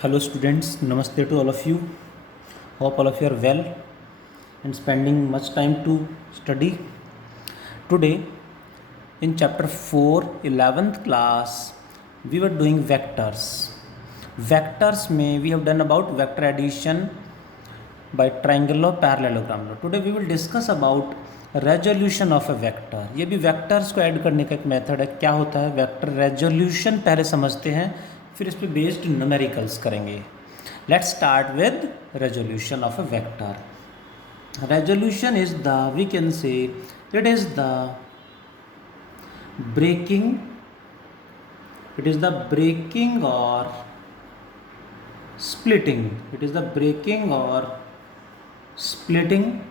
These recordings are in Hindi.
Hello students, namaste to all of you. Hope all of you are well and spending much time to study. Today in chapter 4, 11th class, we were doing vectors. Vectors में we have done about vector addition by triangle or parallelogram. Today we will discuss about resolution of a vector. ये भी वेक्टर्स को ऐड करने का एक मेथड है. क्या होता है वेक्टर रेजोल्यूशन पहले समझते हैं, फिर इस पे बेस्ड न्यूमेरिकल्स करेंगे. Let's start with resolution of a vector. Resolution is the we can say it is the breaking और splitting. It is the breaking or splitting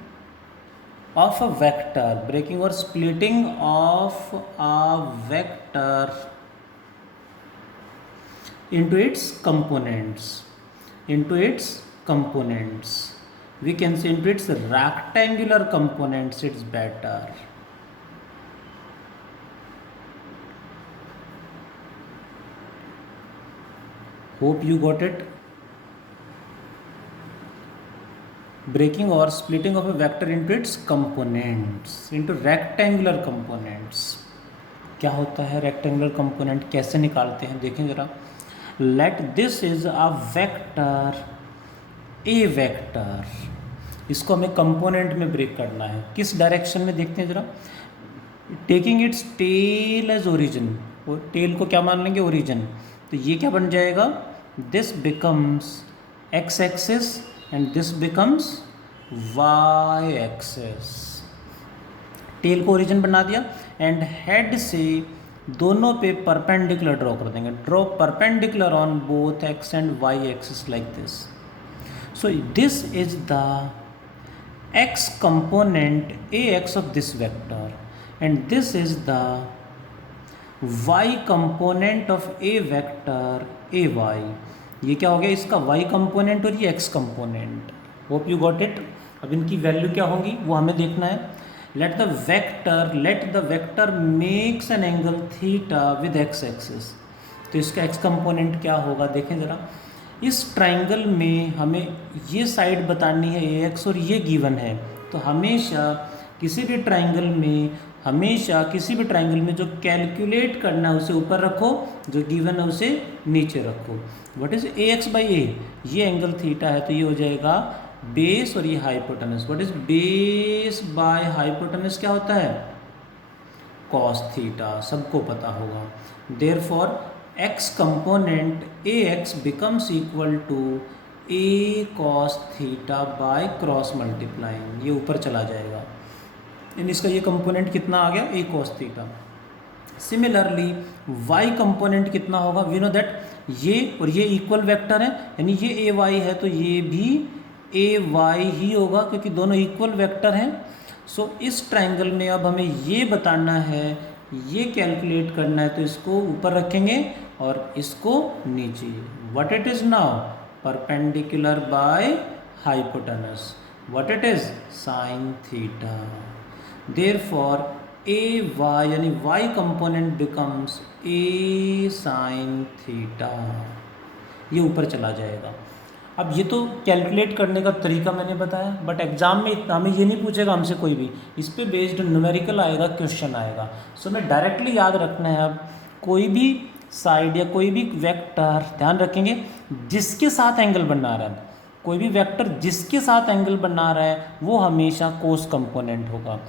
of a vector. Breaking or splitting of a vector into its components. We can say into its rectangular components. It's better. Hope you got it. Breaking or splitting of a vector into its components, into rectangular components. क्या होता है rectangular component, कैसे निकालते हैं देखें जरा. Let this is a vector, a vector. इसको हमें component में break करना है. किस direction में देखते हैं जरा. Taking its tail as origin. tail को क्या मान लेंगे origin. तो ये क्या बन जाएगा. This becomes x axis and this becomes y axis. Tail को ओरिजिन बना दिया एंड हेड से दोनों पे परपेंडिकुलर ड्रॉ कर देंगे. Draw perpendicular on both x and y axis like this. So this is the x component a x of this vector and this is the y component of a vector a y. ये क्या हो गया इसका y कंपोनेंट और ये x component. Hope you got it. अब इनकी वैल्यू क्या होगी वो हमें देखना है. Let the vector makes an angle theta with x axis. तो इसका x कंपोनेंट क्या होगा देखें ज़रा. इस ट्राइंगल में हमें ये साइड बतानी है ax और ये गिवन है. तो हमेशा किसी भी ट्राइंगल में जो कैलकुलेट करना है उसे ऊपर रखो, जो गिवन है उसे नीचे रखो. व्हाट इज ax बाई ए. ये एंगल थीटा है तो ये हो जाएगा बेस और ये hypotenuse. What is base by hypotenuse क्या होता है कॉस थीटा. सबको पता होगा. देयरफॉर x कंपोनेंट ax becomes equal to a cos theta by cross multiplying. ये ऊपर चला जाएगा यानी इसका ये कंपोनेंट कितना आ गया a cos theta. Similarly y component कितना होगा. वी नो दैट ये और ये इक्वल वेक्टर है यानी ये ए वाई है तो ये भी ए वाई ही होगा क्योंकि दोनों इक्वल वेक्टर हैं. सो इस ट्राइंगल में अब हमें ये बताना है, ये कैलकुलेट करना है तो इसको ऊपर रखेंगे और इसको नीचे. What it is now perpendicular by hypotenuse. What it is sine theta. Therefore a y यानी y component becomes a sin theta. ये ऊपर चला जाएगा. अब ये तो कैलकुलेट करने का तरीका मैंने बताया, बट एग्जाम में इतना हमें ये नहीं पूछेगा हमसे कोई भी. इस पे बेस्ड न्यूमेरिकल आएगा, क्वेश्चन आएगा. सो हमें डायरेक्टली याद रखना है. अब कोई भी साइड या कोई भी वेक्टर ध्यान रखेंगे जिसके साथ एंगल बना रहा है. कोई भी वेक्टर जिसके साथ एंगल बना रहा है वो हमेशा कोस कंपोनेंट होगा.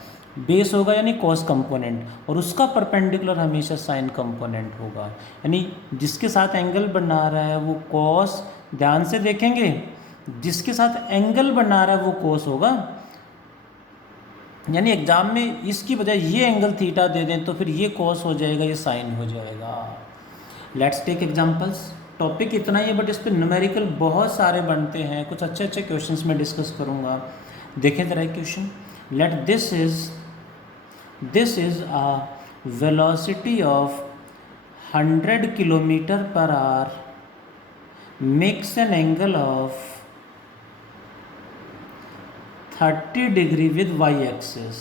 बेस होगा यानी कॉस कंपोनेंट और उसका परपेंडिकुलर हमेशा साइन कंपोनेंट होगा. यानी जिसके साथ एंगल बना रहा है वो कॉस. ध्यान से देखेंगे जिसके साथ एंगल बना रहा है वो कॉस होगा. यानी एग्जाम में इसकी बजाय ये एंगल थीटा दे दें तो फिर ये कॉस हो जाएगा, ये साइन हो जाएगा. Let's take examples. टॉपिक इतना ही है बट इस पर न्यूमेरिकल बहुत सारे बनते हैं. कुछ अच्छे अच्छे क्वेश्चंस मैं डिस्कस करूँगा. देखें जरा question. Let this is a velocity of 100 kilometer per hour makes an angle of 30 degree with y axis.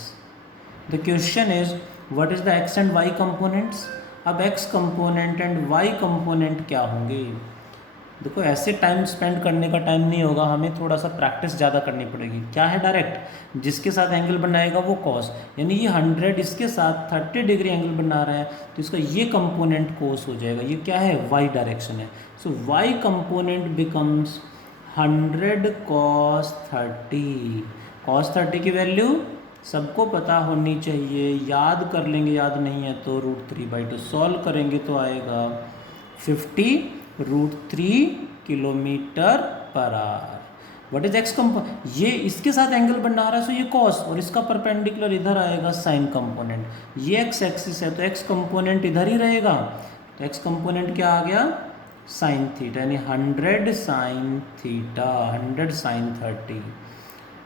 The question is what is the x and y components. अब x component and y component क्या होंगे. देखो ऐसे टाइम स्पेंड करने का टाइम नहीं होगा, हमें थोड़ा सा प्रैक्टिस ज़्यादा करनी पड़ेगी। क्या है, डायरेक्ट जिसके साथ एंगल बनाएगा वो कॉस, यानी ये 100 इसके साथ 30 डिग्री एंगल बना रहा है तो इसका ये कंपोनेंट कोस हो जाएगा। ये क्या है, वाई डायरेक्शन है। सो Y component becomes 100 cos 30। cos 30 की वैल्यू सबको पता होनी चाहिए, याद कर लेंगे, याद नहीं है तो √3/2 सॉल्व करेंगे तो आएगा 50√3 kilometre per hour. What is x compo, ये इसके साथ एंगल बना रहा है, सो ये कॉस, और इसका परपेंडिकुलर इधर आएगा साइन कंपोनेंट। ये एक्स एक्सिस है तो एक्स कंपोनेंट इधर ही रहेगा, तो एक्स कंपोनेंट क्या आ गया, साइन थीटा, यानी 100 sine theta, 100 sine 30।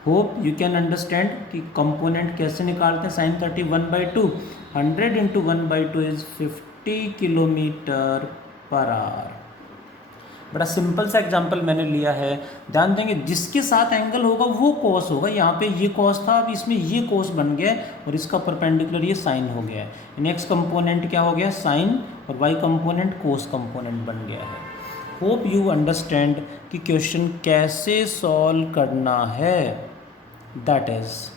Hope you can understand कि कंपोनेंट कैसे निकालते हैं। साइन 30 1/2, 100 × 1/2 इज 50 किलोमीटर पर आवर। बड़ा सिंपल सा एग्जांपल मैंने लिया है, ध्यान देंगे जिसके साथ एंगल होगा वो कोस होगा। यहाँ पे ये कोस था, अब इसमें ये कोस बन गया और इसका परपेंडिकुलर ये साइन हो गया है, यानी एक्स कंपोनेंट क्या हो गया, साइन, और वाई कंपोनेंट कोस कंपोनेंट बन गया है। होप यू अंडरस्टैंड कि क्वेश्चन कैसे सॉल्व करना है। दैट इज़,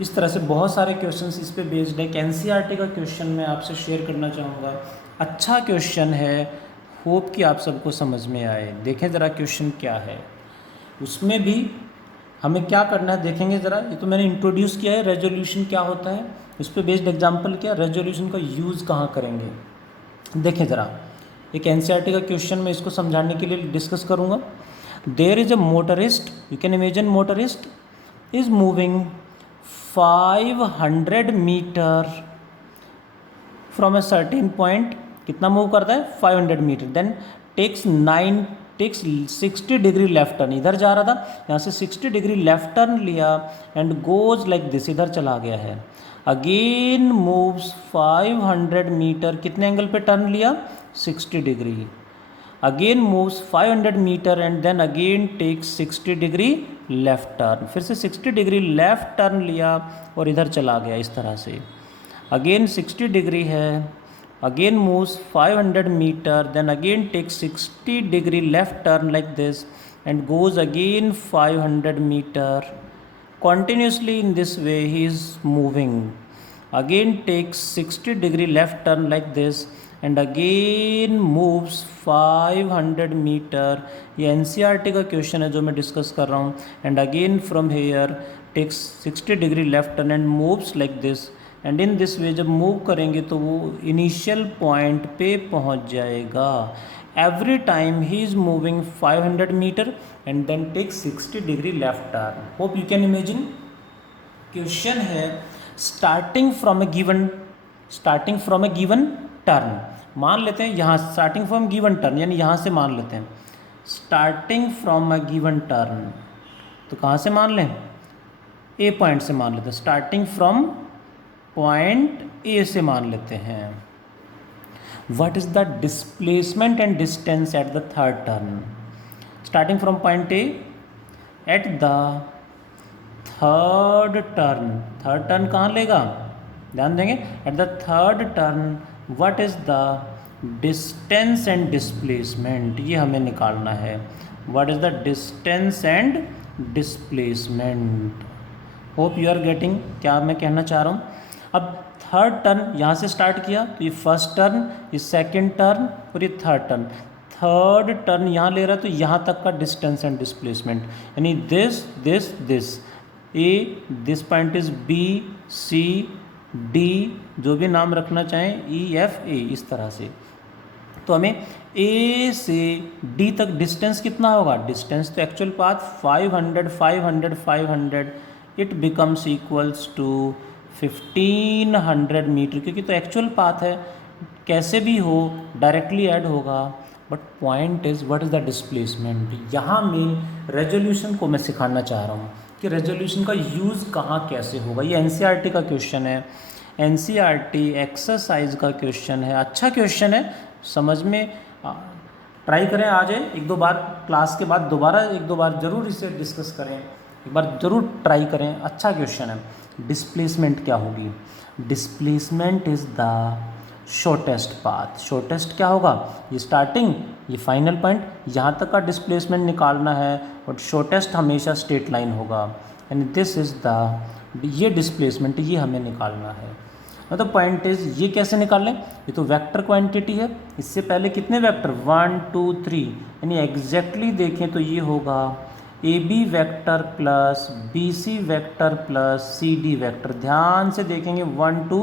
इस तरह से बहुत सारे क्वेश्चंस इस पे बेस्ड है। एनसीईआरटी का क्वेश्चन मैं आपसे शेयर करना चाहूँगा, अच्छा क्वेश्चन है, होप कि आप सबको समझ में आए। देखें ज़रा क्वेश्चन क्या है, उसमें भी हमें क्या करना है देखेंगे ज़रा। ये तो मैंने इंट्रोड्यूस किया है, रेजोल्यूशन क्या होता है, उस पर बेस्ड एग्जाम्पल किया, रेजोल्यूशन का यूज़ कहाँ करेंगे। देखें ज़रा, एक एनसीईआरटी का क्वेश्चन मैं इसको समझाने के लिए डिस्कस करूँगा। There is a motorist, you can imagine motorist is moving 500 metre from a certain point, कितना मूव करता है 500 metre, then takes 60 degree left turn, इधर जा रहा था, यहाँ से 60 डिग्री लेफ्ट टर्न लिया एंड गोज लाइक दिस, इधर चला गया है। अगेन मूव्स 500 मीटर, कितने एंगल पे टर्न लिया 60 degree, again moves 500 metre and then again takes 60 degree left turn, फिर से 60 डिग्री लेफ्ट टर्न लिया और इधर चला गया इस तरह से। अगेन 60 डिग्री है, again moves 500 metre, then again takes 60 degree left turn like this and goes again 500 metre, continuously in this way he is moving, again takes 60 degree left turn like this and again moves 500 metre. ये एनसीईआरटी का क्वेश्चन है जो मैं डिस्कस कर रहा हूँ। And again from here takes 60 degree left turn and moves like this, and in this way जब मूव करेंगे तो वो इनिशियल पॉइंट पे पहुँच जाएगा। Every time he is moving 500 meter and then takes 60 degree left turn. Hope you can imagine. Question है starting from a given turn. मान लेते हैं यहाँ starting from given turn, यानी यहाँ से मान लेते हैं starting from a given turn, तो कहाँ से मान लें, A पॉइंट से मान लेते हैं, starting from पॉइंट A से मान लेते हैं। What is the displacement and distance at the third turn? Starting from point A, at the third turn कहाँ लेगा, ध्यान देंगे, at the third turn what is the distance and displacement, ये हमें निकालना है। What is the distance and displacement? Hope you are getting क्या मैं कहना चाह रहा हूँ। अब थर्ड टर्न यहाँ से स्टार्ट किया तो ये फर्स्ट टर्न, ये सेकंड टर्न और ये थर्ड टर्न, थर्ड टर्न यहाँ ले रहा है तो यहाँ तक का डिस्टेंस एंड डिस्प्लेसमेंट, यानी this A, this point is B C D, जो भी नाम रखना चाहें, ई एफ ए, इस तरह से। तो हमें ए से डी तक डिस्टेंस कितना होगा, डिस्टेंस तो actual path 500 it becomes equals to 1500 metre, क्योंकि तो एक्चुअल पाथ है, कैसे भी हो डायरेक्टली ऐड होगा। But point is what is the displacement. यहाँ मेन रेजोल्यूशन को मैं सिखाना चाह रहा हूँ कि रेजोल्यूशन का यूज़ कहाँ कैसे होगा। ये एनसीईआरटी का क्वेश्चन है, एनसीईआरटी एक्सरसाइज का क्वेश्चन है, अच्छा क्वेश्चन है, समझ में ट्राई करें, आ जाए एक दो बार क्लास के बाद दोबारा एक दो बार ज़रूर इसे डिस्कस करें, एक बार ज़रूर ट्राई करें, अच्छा क्वेश्चन है। डिस्प्लेसमेंट क्या होगी, displacement is the shortest path. Shortest क्या होगा, ये स्टार्टिंग ये फाइनल पॉइंट, यहाँ तक का डिस्प्लेसमेंट निकालना है और शॉर्टेस्ट हमेशा स्ट्रेट लाइन होगा, एंड दिस इज़ द, ये डिस्प्लेसमेंट ये हमें निकालना है। मतलब पॉइंट इज ये कैसे निकाल लें, ये तो वेक्टर क्वांटिटी है, इससे पहले कितने वेक्टर 1 2 3, यानी एग्जैक्टली देखें तो ये होगा A B vector plus B C vector plus C D vector. ध्यान से देखेंगे 1 2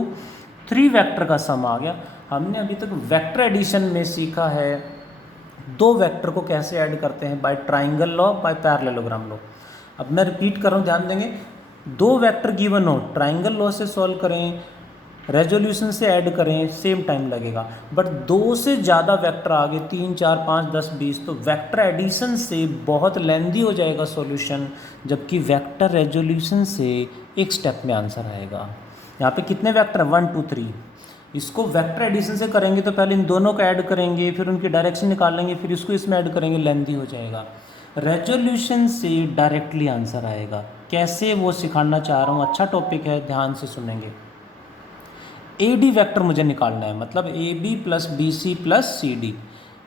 3 वैक्टर का सम आ गया। हमने अभी तक वेक्टर एडिशन में सीखा है दो वेक्टर को कैसे ऐड करते हैं, by triangle law, by parallelogram law. अब मैं रिपीट कर रहा हूँ, ध्यान देंगे, दो वेक्टर गिवन हो, ट्राइंगल लॉ से सॉल्व करें, रेजोल्यूशन से ऐड करें, सेम टाइम लगेगा। बट दो से ज़्यादा वेक्टर आ गए, 3 4 5 10 20, तो वेक्टर एडिशन से बहुत लेंदी हो जाएगा सॉल्यूशन, जबकि वेक्टर रेजोल्यूशन से एक स्टेप में आंसर आएगा। यहाँ पे कितने वेक्टर 1 2 3, इसको वेक्टर एडिशन से करेंगे तो पहले इन दोनों को ऐड करेंगे, फिर उनकी डायरेक्शन निकालेंगे, फिर इसको इसमें ऐड करेंगे, लेंदी हो जाएगा। रेजोल्यूशन से डायरेक्टली आंसर आएगा। कैसे वो सिखाना चाह रहा हूँ, अच्छा टॉपिक है, ध्यान से सुनेंगे। ए डी वैक्टर मुझे निकालना है, मतलब A B plus B C plus C D.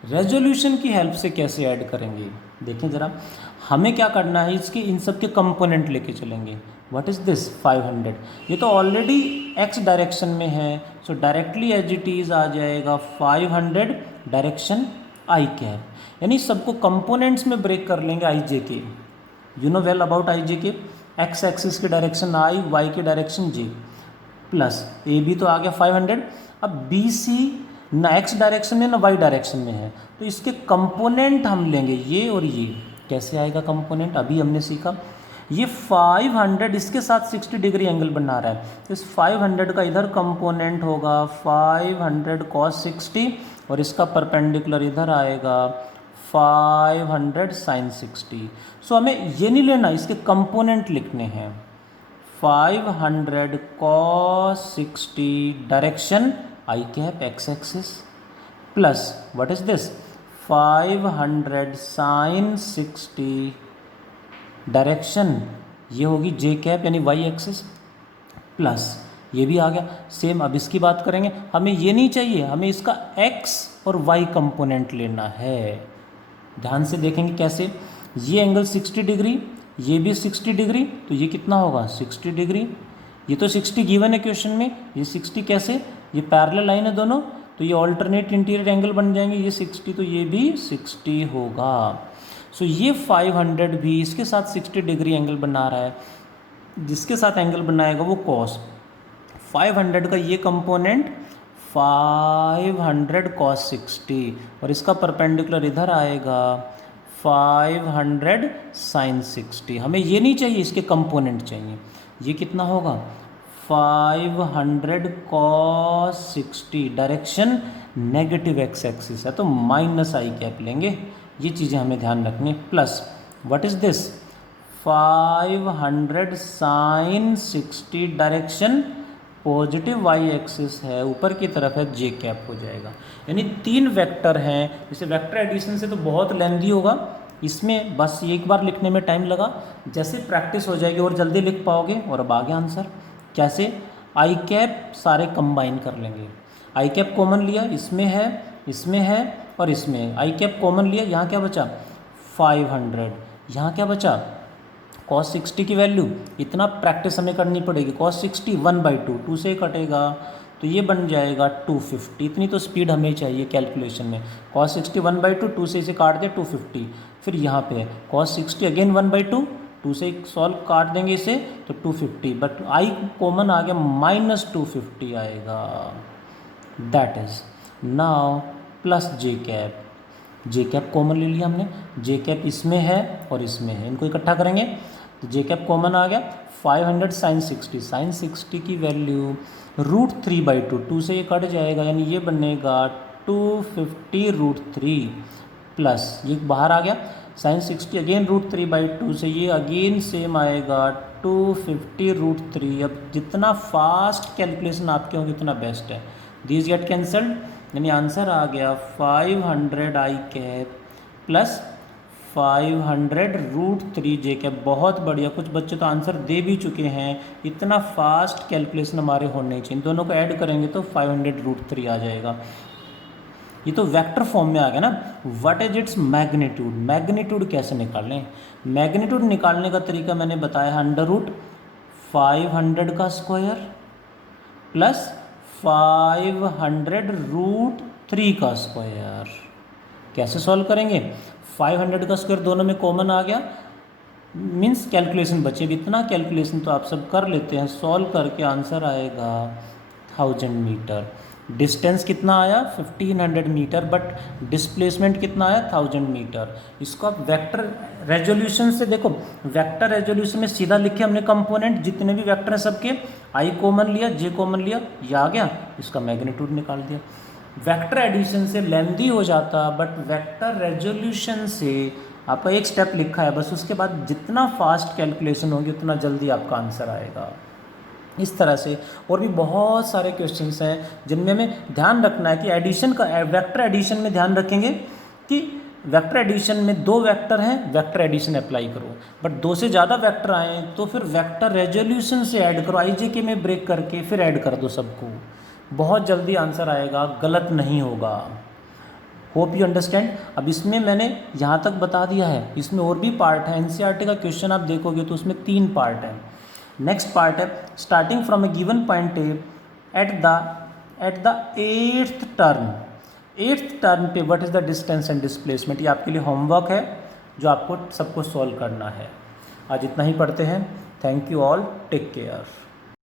Resolution की हेल्प से कैसे ऐड करेंगे, देखें ज़रा। हमें क्या करना है, इसके इन सब के कंपोनेंट लेके चलेंगे। व्हाट इज़ दिस 500, ये तो ऑलरेडी एक्स डायरेक्शन में है, so directly as it is आ जाएगा 500 डायरेक्शन आई कैप, यानी सबको कंपोनेंट्स में ब्रेक कर लेंगे I J K. You know well about I J K, x axis की डायरेक्शन आई, वाई की direction J, plus A B तो आ गया 500। अब बी सी ना एक्स डायरेक्शन में ना वाई डायरेक्शन में है, तो इसके कंपोनेंट हम लेंगे, ये और ये। कैसे आएगा कंपोनेंट, अभी हमने सीखा। ये 500 इसके साथ 60 डिग्री एंगल बना रहा है, तो इस 500 का इधर कंपोनेंट होगा 500 cos 60, और इसका परपेंडिकुलर इधर आएगा 500 sin 60। सो हमें ये नहीं लेना, इसके कंपोनेंट लिखने हैं। 500 cos 60 direction I cap x axis, plus what is this 500 sin 60 direction, ये होगी जे कैप यानी वाई एक्सिस, प्लस ये भी आ गया सेम। अब इसकी बात करेंगे, हमें ये नहीं चाहिए, हमें इसका एक्स और वाई कंपोनेंट लेना है। ध्यान से देखेंगे कैसे, ये एंगल 60 डिग्री, ये भी 60 डिग्री, तो ये कितना होगा 60 डिग्री। ये तो 60 गिवन है क्वेश्चन में, ये 60 कैसे, ये पैरेलल लाइन है दोनों, तो ये ऑल्टरनेट इंटीरियर एंगल बन जाएंगे, ये 60 तो ये भी 60 होगा। सो ये 500 भी इसके साथ 60 डिग्री एंगल बना रहा है, जिसके साथ एंगल बनाएगा वो कॉस। 500 का ये कंपोनेंट 500 cos 60, और इसका परपेंडिकुलर इधर आएगा 500 sin 60। हमें ये नहीं चाहिए, इसके कंपोनेंट चाहिए। ये कितना होगा 500 cos 60 direction negative x axis है, तो माइनस आई कैप लेंगे। ये चीज़ें हमें ध्यान रखनी, plus what is this 500 sin 60 direction positive y axis है, ऊपर की तरफ है, जे कैप हो जाएगा। यानी 3 वेक्टर हैं। जैसे वेक्टर एडिशन से तो बहुत लेंदी होगा, इसमें बस एक बार लिखने में टाइम लगा, जैसे प्रैक्टिस हो जाएगी और जल्दी लिख पाओगे। और अब आगे आंसर कैसे, आई कैप सारे कंबाइन कर लेंगे। आई कैप कॉमन लिया, इसमें है, इसमें है और इसमें है। आई कैप कॉमन लिया, यहाँ क्या बचा 500, यहाँ क्या बचा cos 60 की वैल्यू, इतना प्रैक्टिस हमें करनी पड़ेगी। cos 60 1/2, 2 से कटेगा तो ये बन जाएगा 250। इतनी तो स्पीड हमें चाहिए कैलकुलेशन में। cos 60 1/2, 2 से इसे काट दे 250। फिर यहाँ पे है cos 60 अगेन 1/2, 2 से सॉल्व काट देंगे इसे तो 250, बट आई कॉमन आ गया -250 आएगा। That is now plus J cap. J cap common ले लिया हमने, जे कैप इसमें है और इसमें है, इनको इकट्ठा करेंगे तो जे कैप कॉमन आ गया 500 sin 60। sin 60 की वैल्यू √3/2, 2 से ये कट जाएगा, यानी ये बनेगा 250 √3, प्लस ये बाहर आ गया sin 60 अगेन √3/2 से ये अगेन सेम आएगा 250 √3। अब जितना फास्ट कैलकुलेशन आपके होंगे उतना बेस्ट है। दिस गेट कैंसल्ड, यानी आंसर आ गया 500 आई कैप प्लस 500 √3 जे कैप। बहुत बढ़िया, कुछ बच्चे तो आंसर दे भी चुके हैं। इतना फास्ट कैलकुलेशन हमारे होने चाहिए। इन दोनों को ऐड करेंगे तो 500 √3 आ जाएगा। ये तो वेक्टर फॉर्म में आ गया ना। What is its magnitude, magnitude कैसे निकालें? मैग्नीट्यूड निकालने का तरीका मैंने बताया, √500 का स्क्वायर प्लस 500 √3 का स्क्वायर। कैसे सॉल्व करेंगे? 500 का स्क्वायर दोनों में कॉमन आ गया, मीन्स कैलकुलेशन बचे भी, इतना कैलकुलेशन तो आप सब कर लेते हैं। सॉल्व करके आंसर आएगा 1000 मीटर। डिस्टेंस कितना आया? 1500 मीटर, बट डिस्प्लेसमेंट कितना आया? 1000 मीटर। इसको आप वेक्टर रेजोल्यूशन से देखो, वेक्टर रेजोल्यूशन में सीधा लिखे हमने कंपोनेंट, जितने भी वेक्टर हैं सबके आई कॉमन लिया, जे कॉमन लिया, ये आ गया, इसका मैग्नीट्यूड निकाल दिया। वेक्टर एडिशन से लेंदी हो जाता, बट वेक्टर रेजोल्यूशन से आपका एक स्टेप लिखा है बस, उसके बाद जितना फास्ट कैलकुलेशन होगी उतना जल्दी आपका आंसर आएगा। इस तरह से और भी बहुत सारे क्वेश्चंस हैं जिनमें हमें ध्यान रखना है कि एडिशन का, वेक्टर एडिशन में ध्यान रखेंगे कि वेक्टर एडिशन में 2 वेक्टर हैं, वेक्टर एडिशन अप्लाई करो, बट 2 से ज़्यादा वेक्टर आए तो फिर वेक्टर रेजोल्यूशन से ऐड करो, IJK में ब्रेक करके फिर ऐड कर दो सबको, बहुत जल्दी आंसर आएगा, गलत नहीं होगा। Hope you understand. अब इसमें मैंने यहाँ तक बता दिया है, इसमें और भी पार्ट है। NCERT का क्वेश्चन आप देखोगे तो उसमें 3 पार्ट है। नेक्स्ट पार्ट है starting from a given point at the 8th turn. 8th turn पे what is the distance and displacement, ये आपके लिए होमवर्क है जो आपको सबको सॉल्व करना है। आज इतना ही पढ़ते हैं। Thank you all, take care.